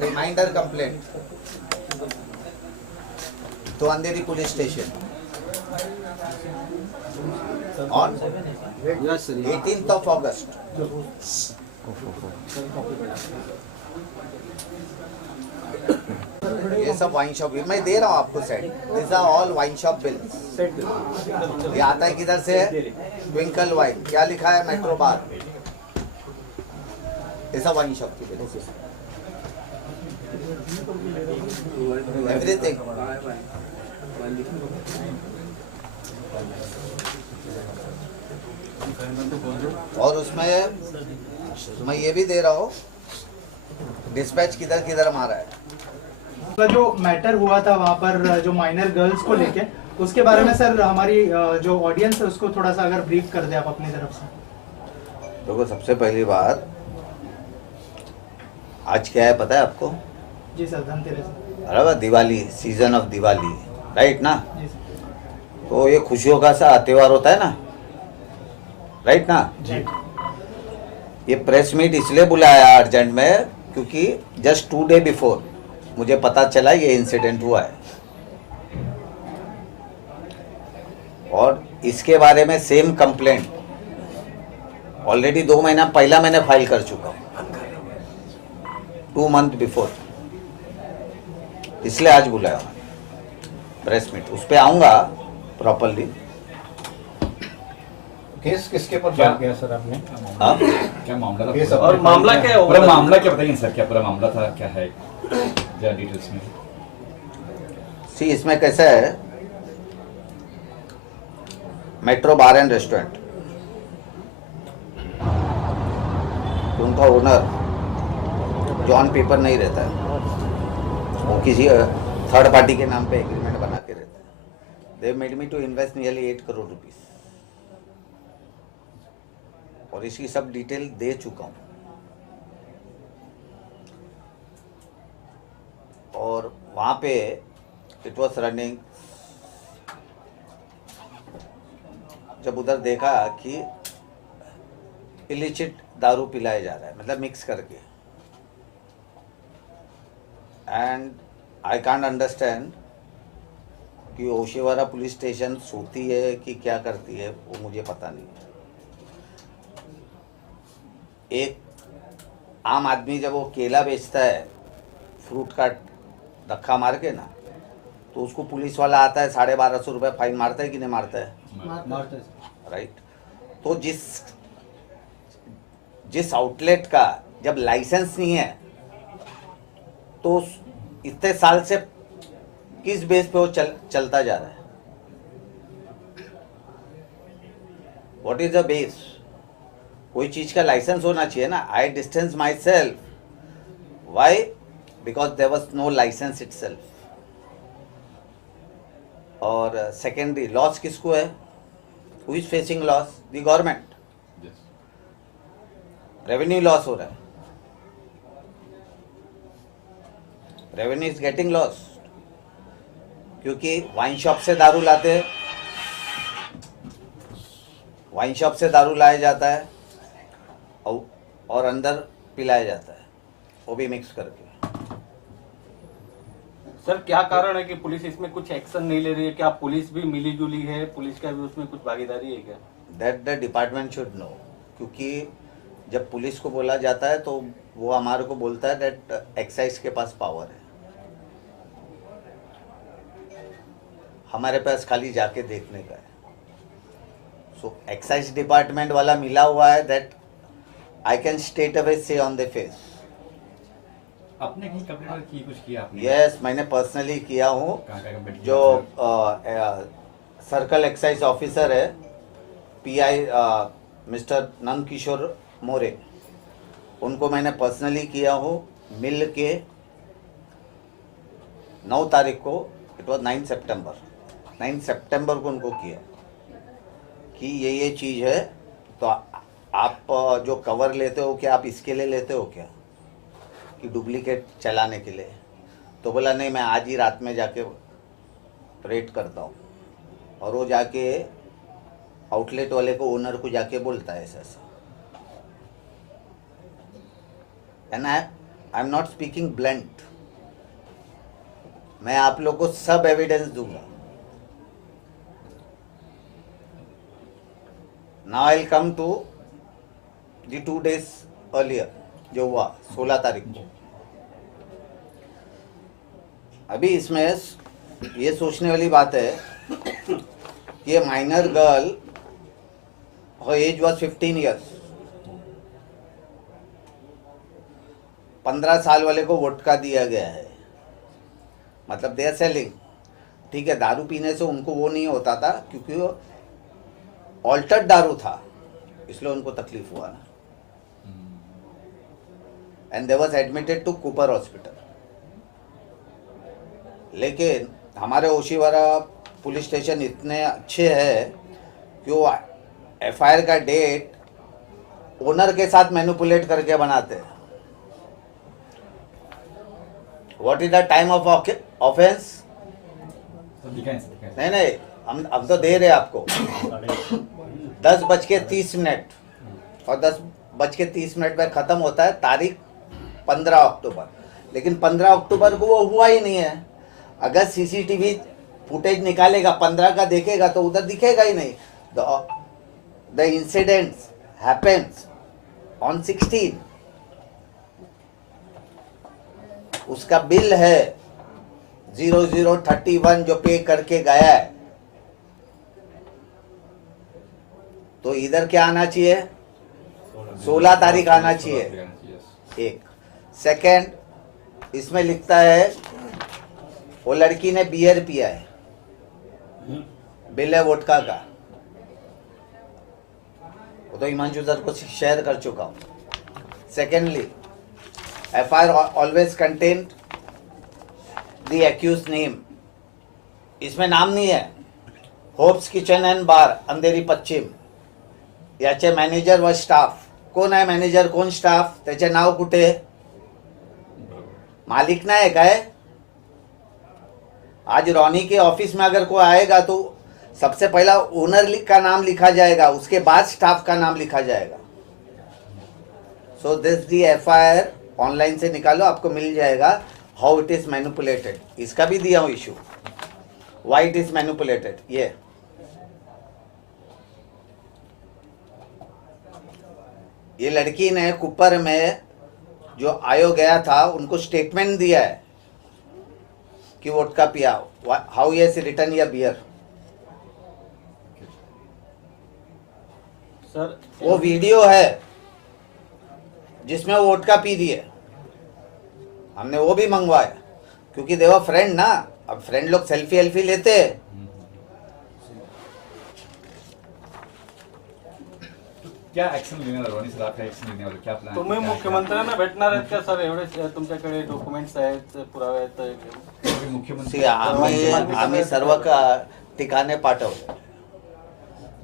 Reminder complaint to Andheri police station on 18th of August. ये सब wine shop मैं दे रहा हूँ आपको set. This are all wine shop bills. ये आता है किधर से? Twinkle Wine. क्या लिखा है? Metro Bar. ये सब वाइन शॉप की बिल्स. एवरीथिंग. और उसमें मैं ये भी दे रहा हूँ डिस्पैच किधर किधर मारा है. जो मैटर हुआ था वहाँ पर जो माइनर गर्ल्स को लेके, उसके बारे में सर हमारी जो ऑडियंस है उसको थोड़ा सा अगर ब्रीफ कर दे आप अपनी तरफ से. देखो, सबसे पहली बात, आज क्या है पता है आपको? जी सर, धनतेरस. अरे Diwali, season of Diwali, right ना? जी सर. तो ये खुशियों का सा त्योहार होता है ना, राइट ना? जी. ये प्रेस मीट इसलिए बुलाया अर्जेंट में क्योंकि जस्ट 2 डे बिफोर मुझे पता चला ये इंसिडेंट हुआ है और इसके बारे में सेम कंप्लेंट ऑलरेडी 2 महीना पहला मैंने फाइल कर चुका हूँ, 2 मंथ बिफोर. इसलिए आज बुलाया प्रेस मीट. उस पर आऊँगा प्रॉपरली. केस किसके ऊपर क्या फाइल किया सर आपने? हाँ, क्या मामला था? केस और अपने मामला फाइल क्या है? पूरा मामला क्या बताइए सर, क्या पूरा मामला था, क्या है जरा डिटेल्स में. सी इसमें कैसा है, मेट्रो बार एंड रेस्टोरेंट, उनका ओनर जो ऑन पेपर नहीं रहता है, वो किसी थर्ड पार्टी के नाम पे एग्रीमेंट बना के रहता है. They made me to invest nearly 8 crore rupees और इसकी सब डिटेल दे चुका हूँ. और वहाँ पे इट वॉज रनिंग. जब उधर देखा कि इलिचिट दारू पिलाया जा रहा है, मतलब मिक्स करके, एंड आई कांट अंडरस्टैंड कि ओशिवारा पुलिस स्टेशन सोती है कि क्या करती है, वो मुझे पता नहीं. एक आम आदमी जब वो केला बेचता है फ्रूट का धक्का मार के ना, तो उसको पुलिस वाला आता है 1250 रुपये फाइन मारता है कि नहीं मारता है? मारते हैं. राइट. तो जिस आउटलेट का जब लाइसेंस नहीं है तो इतने साल से किस बेस पे वो चलता जा रहा है? What is the base? कोई चीज का लाइसेंस होना चाहिए ना. I distance myself. Why? Because there was no licence itself. और सेकेंडरी लॉस किसको है? Who is facing loss? The government. Revenue loss हो रहा है. रेवेन्यू इज गेटिंग लॉस क्योंकि वाइन शॉप से दारू लाते हैं, वाइन शॉप से दारू लाया जाता है और अंदर पिलाया जाता है, वो भी मिक्स करके. सर क्या कारण है कि पुलिस इसमें कुछ एक्शन नहीं ले रही है? क्या पुलिस भी मिली जुली है? पुलिस का भी उसमें कुछ भागीदारी है क्या? That the department should know. क्योंकि जब पुलिस को बोला जाता है तो वो हमारे को बोलता है दैट एक्साइज के पास पावर है. हमारे पास खाली जाके देखने का है. सो एक्साइज डिपार्टमेंट वाला मिला हुआ है that I can straight away से ऑन द फेस. आपने कहीं कंप्लेंट की, कुछ किया आपने? यस, मैंने पर्सनली किया हूँ. कहाँ का कंप्लेंट जो किया? सर्कल एक्साइज ऑफिसर है पीआई मिस्टर नंद किशोर मोरे, उनको मैंने पर्सनली किया हूँ. मिल के 9 तारीख को, इट वॉज 9 सितंबर को उनको किया कि ये चीज़ है. तो आप जो कवर लेते हो क्या आप इसके लिए लेते हो क्या कि डुप्लीकेट चलाने के लिए? तो बोला नहीं, मैं आज ही रात में जाके रेड करता हूँ. और वो जाके आउटलेट वाले को, ओनर को जाके बोलता है ऐसा ऐसा. And I am not speaking blunt, मैं आप लोग को सब एविडेंस दूंगा. Now I will come to the 2 days earlier जो हुआ 16 तारीख को. अभी इसमें ये सोचने वाली बात है कि ये minor girl, her age was 15 years. 15 साल वाले को वोटका दिया गया है, मतलब दे आर सेलिंग. ठीक है, दारू पीने से उनको वो नहीं होता था क्योंकि वो ऑल्टर्ड दारू था, इसलिए उनको तकलीफ हुआ ना. And they was admitted to Cooper hospital. लेकिन हमारे ओशीवारा पुलिस स्टेशन इतने अच्छे हैं कि वो एफआईआर का डेट ओनर के साथ मैनिपुलेट करके बनाते हैं. What is the time of offence? दिखाएं सर, दिखाएं. नहीं नहीं, हम तो दे रहे हैं आपको 10:30 और 10:30 में ख़त्म होता है तारीख 15 अक्टूबर. लेकिन 15 अक्टूबर को वो हुआ ही नहीं है. अगर सीसीटीवी फुटेज निकालेगा 15 का देखेगा तो उधर दिखेगा ही नहीं. The incidents happens on 16. उसका बिल है 0031 जो पे करके गया है. तो इधर क्या आना चाहिए? 16 तारीख आना चाहिए. एक सेकेंड, इसमें लिखता है वो लड़की ने बियर पिया है, बिल है वोडका का. वो तो हिमांशु सर को शेयर कर चुका हूं. Secondly, FIR always contain the accuse name. इसमें नाम नहीं है. Hops Kitchen and Bar, Andheri पश्चिम. याचे मॅनेजर व स्टाफ. कोण आहे मॅनेजर, कोण स्टाफ, त्याचे नाव कुठे? मालिक नाही काय? आज रॉनी के ऑफिस में अगर कोई आएगा तो सबसे पहला ओनर का नाम लिखा जाएगा, उसके बाद स्टाफ का नाम लिखा जाएगा. So this the FIR online से निकालो, आपको मिल जाएगा. हाउ इट इज मैनिपुलेटेड, इसका भी दिया हूं issue. Why it is manipulated. ये लड़की ने कुपर में जो आयो गया था उनको स्टेटमेंट दिया है कि वोडका पिया. हाउ यस रिटर्न या बियर. सर वो वीडियो है जिसमें वो वोडका पी रही है. हमने वो भी मंगवाया क्योंकि देवा फ्रेंड ना. अब फ्रेंड लोग सेल्फी लेते हैं. क्या ऍक्शन लेणार आहे रोनी सर? आपका ऍक्शन लेण्यावर क्या प्लॅन? तुम्ही मुख्यमंत्र्यांना भेटणार आहेत का सर? एवढे तुमच्याकडे डॉक्युमेंट्स आहेत, पुरावे आहेत. मुख्यमंत्री See, आम्ही सर्व ठिकाणे पाठवले.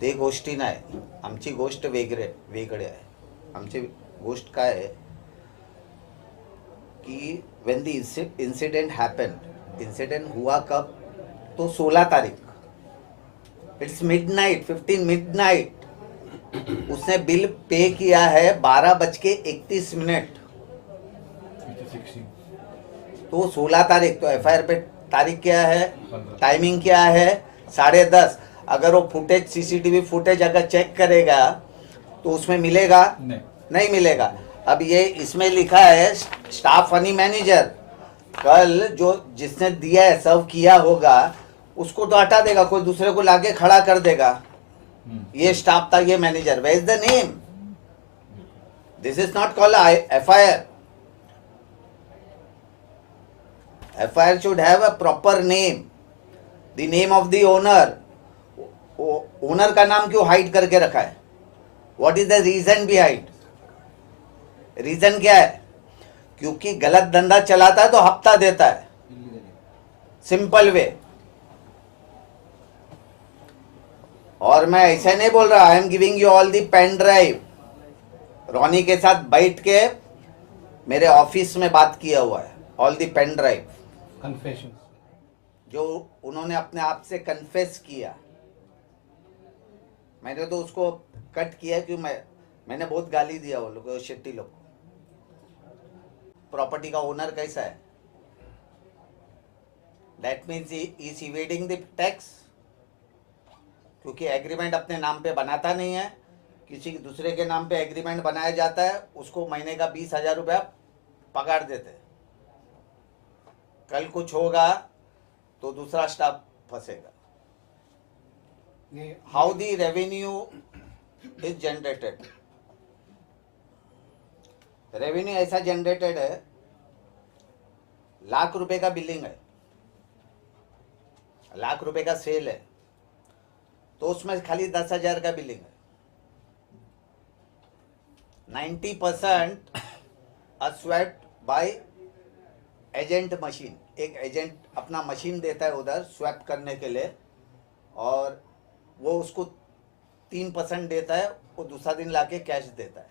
ते गोष्टी नाही. आमची गोष्ट वेगळे आहे. आमची गोष्ट काय आहे की when the incident happen, incident हुआ कब? तो 16 तारीख. It's midnight, 15 midnight. उसने बिल पे किया है 12:31. तो 16 तारीख. तो एफआईआर पे तारीख क्या है, टाइमिंग क्या है? 10:30. अगर वो फुटेज, सीसीटीवी फुटेज अगर चेक करेगा तो उसमें मिलेगा? नहीं मिलेगा. अब ये इसमें लिखा है स्टाफ फनी मैनेजर. कल जो जिसने दिया है, सर्व किया होगा, उसको तो हटा देगा, कोई दूसरे को लाके खड़ा कर देगा. ये स्टाफ था, ये manager. Where is the name? This is not called FIR. FIR should have a proper name, the name of the owner. Owner का नाम क्यों हाइड करके रखा है? What is the reason behind? Reason क्या है? क्योंकि गलत धंधा चलाता है तो हफ्ता देता है. Simple way. और मैं ऐसा नहीं बोल रहा. I am giving you all the pen drive. Ronnie के साथ बैठ के मेरे ऑफिस में बात किया हुआ है. All the pen drive confession जो उन्होंने अपने आप से कन्फेस किया. मैंने तो उसको कट किया क्यों? मैंने बहुत गाली दिया वो लोग, शेट्टी लोग को. प्रॉपर्टी का ओनर कैसा है? That means is evading the tax, क्योंकि एग्रीमेंट अपने नाम पे बनाता नहीं है, किसी दूसरे के नाम पे एग्रीमेंट बनाया जाता है, उसको महीने का 20,000 रुपया पगार देते हैं। कल कुछ होगा तो दूसरा स्टाफ फंसेगा। How the revenue is generated? Revenue ऐसा जनरेटेड है, लाख रुपए का बिलिंग है, लाख रुपए का सेल है, तो उसमें खाली 10,000 का बिलिंग है। 90% अस्वेप्ट बाय एजेंट मशीन। एक एजेंट अपना मशीन देता है उधर स्वैप करने के लिए, और वो उसको 3% देता है, वो दूसरा दिन लाके कैश देता है।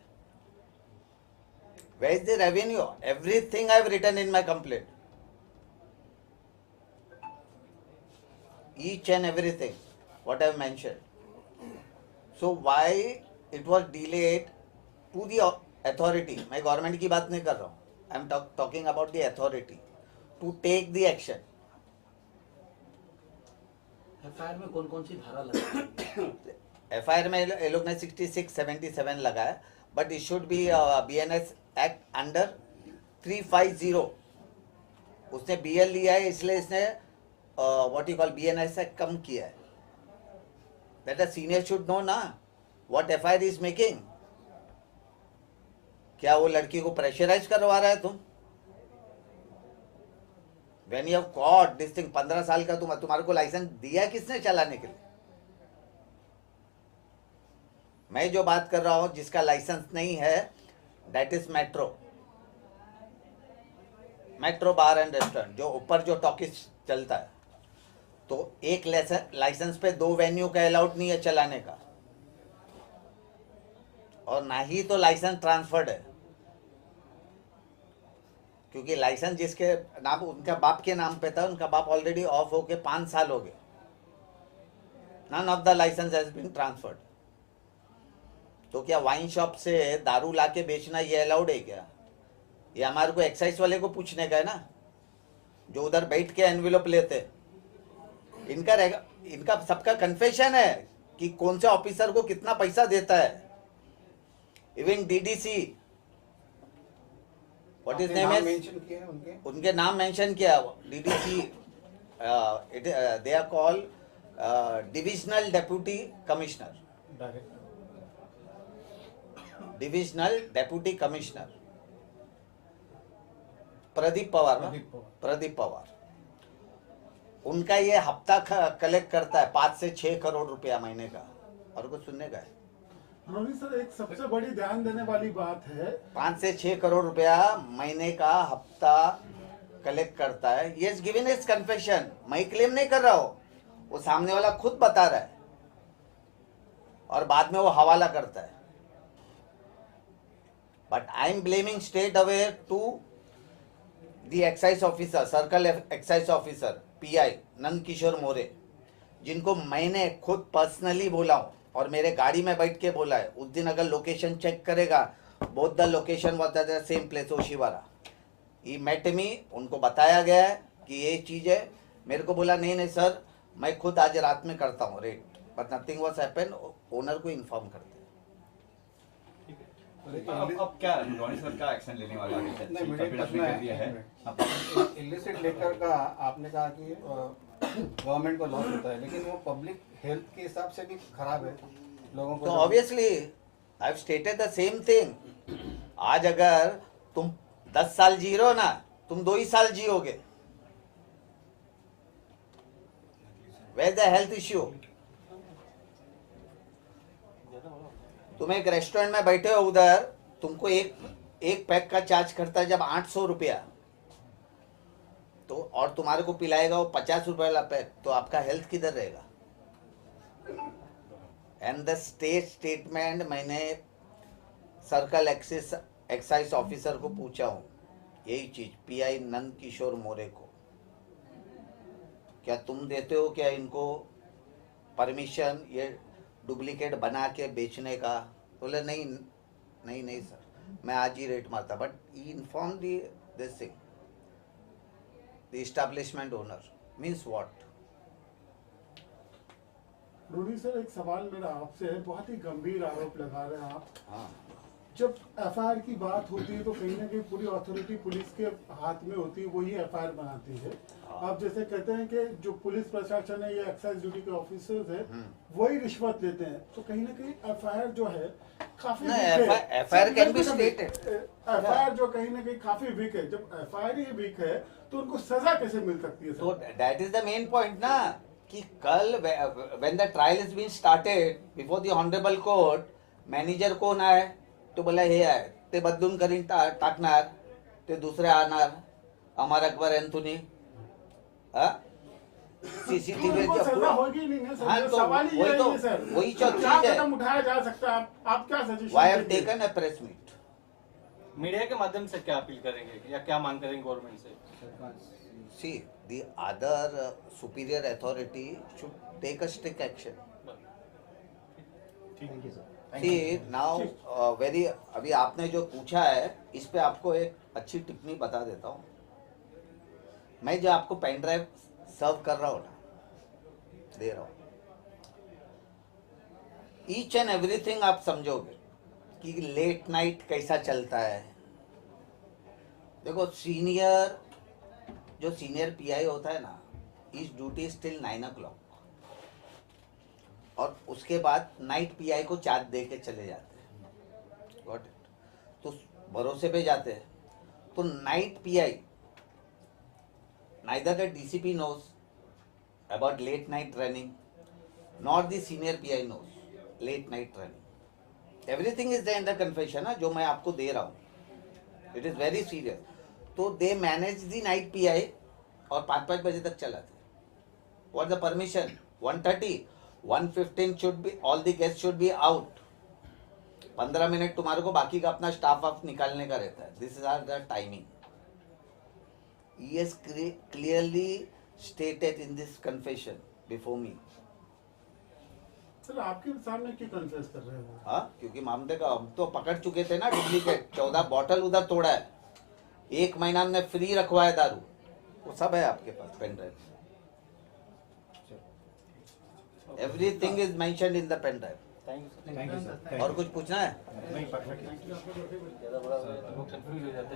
Where is the revenue? Everything I have written in my complaint. Each and everything what I have mentioned. So why it was delayed to the authority? मैं गवर्नमेंट की बात नहीं कर रहा हूँ, I am talking about the authority to take the action. FIR में कौन कौन सी धारा लगी? एफआईआर में ये लोग ने 66, 77 लगाया, but it should be BNS act under 350। उसने BL लिया है, इसलिए इसने what you call BNS act कम किया है। That a senior should know ना व्हाट एफआईआर इज मेकिंग। क्या वो लड़की को प्रेशराइज करवा रहा है तुम? When you have caught this thing, 15 साल का तुम्हारे को लाइसेंस दिया किसने चलाने के लिए? मैं जो बात कर रहा हूं जिसका लाइसेंस नहीं है, that is metro bar and restaurant, जो ऊपर जो टॉकीज चलता है, तो एक लाइसेंस पे 2 वेन्यू का अलाउड नहीं है चलाने का, और ना ही तो लाइसेंस ट्रांसफर्ड है, क्योंकि लाइसेंस जिसके नाम, उनका बाप के नाम पे था, उनका बाप ऑलरेडी ऑफ होके 5 साल हो गए। None of the licence has been transferred. तो क्या वाइन शॉप से दारू लाके बेचना ये अलाउड है क्या? ये हमारे को एक्साइज वाले को पूछने का है ना, जो उधर बैठ के एनवेलप लेते। इनका सबका कन्फेशन है कि कौन से ऑफिसर को कितना पैसा देता है। Even DDC, what is name is, उनके नाम मेंशन किया। DDC, they are call divisional deputy commissioner, divisional deputy commissioner Pradeep Pawar. उनका ये हफ्ता कलेक्ट करता है 5 से 6 करोड़ रुपया महीने का, और कुछ सुनने का है। रोनी सर, एक सबसे बड़ी ध्यान देने वाली बात है, 5 से 6 करोड़ रुपया महीने का हफ्ता कलेक्ट करता है। ये गिवन इज कन्फेशन, मैं क्लेम नहीं कर रहा हूं, वो सामने वाला खुद बता रहा है, और बाद में वो हवाला करता है। But I am blaming straight away to the excise officer, circle excise officer PI Nand Kishore More, जिनको मैंने खुद पर्सनली बोला हूं, और मेरे गाड़ी में बैठ के बोला है। उस दिन अगर लोकेशन चेक करेगा, both the location was the same place, Oshiwara. He met me, उनको बताया गया है कि ये चीज़ है। मेरे को बोला नहीं नहीं सर, मैं खुद आज रात में करता हूँ rate, but nothing was happen. Owner को इन्फॉर्म करते हैं। अब क्या रोनी सर का एक्शन लेने वाला है? नहीं, मुझे कंप्लेंट प्रश्न आपने है। कर दिया है। इलिसिट लेकर का आपने कहा कि गवर्नमेंट को लॉस होता है, लेकिन वो पब्लिक हेल्थ के हिसाब से भी खराब है लोगों को। तो obviously I have stated the same thing. आज अगर तुम 10 साल जी रहे हो ना, तुम 2 ही साल जियोगे। Where the health issue? तुम एक रेस्टोरेंट में बैठे हो, उधर तुमको एक पैक का चार्ज करता है जब 800 रुपया, तो और तुम्हारे को पिलाएगा वो 50 रुपये वाला पैक, तो आपका हेल्थ किधर रहेगा? एंड द स्टेटमेंट मैंने सर्कल एक्साइज ऑफिसर को पूछा हूँ, यही चीज PI नंद किशोर मोरे को, क्या तुम देते हो क्या इनको परमिशन ये डुप्लीकेट बना के बेचने का? बोले नहीं नहीं नहीं सर, मैं आज ही रेट मारता। But he inform the this thing. The establishment owner means what? Ronnie sir, एक सवाल मेरा आपसे है, बहुत ही गंभीर आरोप लगा रहे हैं आप। हाँ, जब एफआईआर की बात होती है तो कहीं ना कहीं पूरी अथॉरिटी पुलिस के हाथ में होती है, वही एफआईआर बनाती है। आप जैसे कहते हैं कि जो पुलिस प्रशासन है या एक्साइज ड्यूटी के ऑफिसर्स है वही रिश्वत लेते हैं, तो कहीं ना कहीं एफआईआर जो है काफी No, वीक है। FIR can be stated. FIR जो कहीं ना कहीं काफी वीक है, जब एफआईआर ही वीक है तो उनको सजा कैसे मिल सकती है तो sir? that is the main point ना, कि कल when the trial is being started before the honorable court, manager कोण आहे, तो बोला हे आहे, ते बदलून करीन टाकणार, ते दुसरे आणणार, अमर अकबर एंथोनी, सीसीटीवी उनको सजा होगी नहीं ना सर? हाँ, ये तो सवाल ही वही यही तो- है सर। वही जो क्या चीज है। कदम उठाया जा सकता है? आप क्या सजेशन why have देंगे? taken a press meet? Media के माध्यम से क्या अपील करेंगे या क्या मांग करेंगे गवर्नमेंट से? See, the other superior authority should take a strict action. See, now very अभी आपने जो पूछा है, इस पे आपको एक अच्छी टिप्पणी बता देता हूँ। मैं जो आपको पेन ड्राइव सर्व कर रहा हूँ ना, दे रहा हूँ, ईच एंड एवरीथिंग आप समझोगे कि लेट नाइट कैसा चलता है। देखो, जो सीनियर पीआई होता है ना, इस ड्यूटी स्टिल 9 o'clock, और उसके बाद नाइट पीआई को चार्ज दे के चले जाते हैं। Got it? तो भरोसे पे जाते हैं। तो night pi, neither the DCP knows about late night running, nor the senior PI knows late night running. Everything is there in the confession, ना, जो मैं आपको दे रहा हूँ। It is very serious. तो they manage the night PI और 5-5 बजे तक चलाते हैं। What the permission? 1:30, 1:15 should be, all the guests should be out. 15 minute तुम्हारे को बाकी का अपना स्टाफ ऑफ निकालने का रहता है। This is our the timing. He has clearly stated in this confession before me. Sir, आपके सामने क्यों कन्फेस कर रहे हो? हाँ, क्योंकि मामले का हम तो पकड़ चुके थे ना, डुप्लीकेट 14 बॉटल उधर तोड़ा है, 1 महीना हमने फ्री रखवाया दारू, वो सब है आपके पास pen drive. Everything is mentioned in the pen drive. Thank you sir. Thank you, sir. और कुछ पूछना है? ज़्यादा बड़ा कंफ्यूज हो जाते हैं।